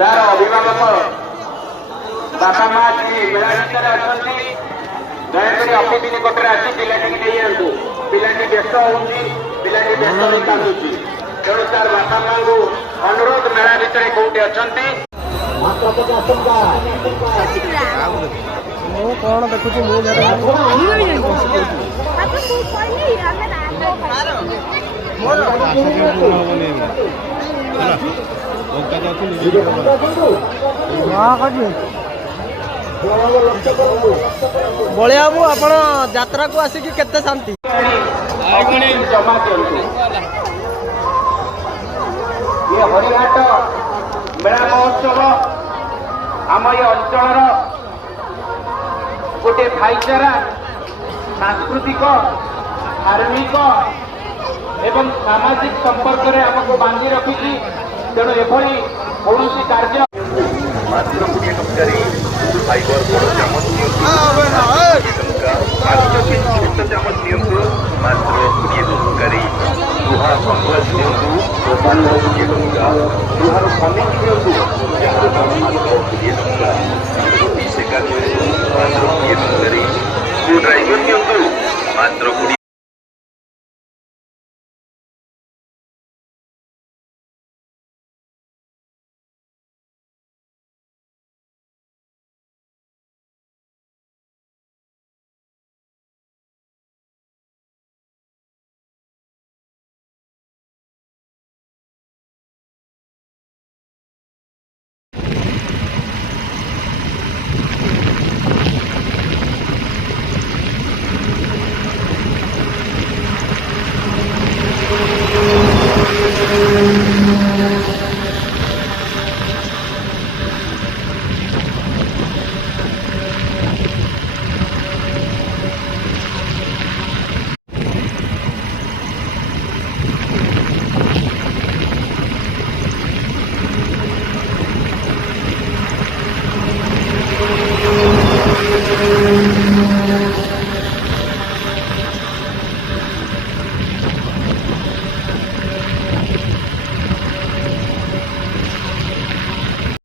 तार अभिभावक बापा माँ बेला भितर अच्छा दयाकोरी अफिस निकटने आसी पिलाटी नहीं जातु पिलाटी व्यस्त होती पिलाटी व्यस्त कांदुची तेणु तार बापा माँ को अनुरोध मेला भितर कौटी अच्छा कौन देखुची बलिया बाबू आपण यात्रा को आसिकी केते शांति जमा दियंतु ये हरिहाट मेला महोत्सव आम ये अंचल गोटे भाईचारा सांस्कृतिक धार्मिक एवं सामाजिक संपर्क में आमको बांधि रखी तेणु एभली कौन कार्य मात्र 20 टंकारी फाइबर बड़ चामच छोट चामच दिंतु मात्र 20 टंकारी लुहा कंग्रेस दिंतु मात्र 20 टंका लुहार पनिक दिंतु मात्र 20 टंका सेका मात्र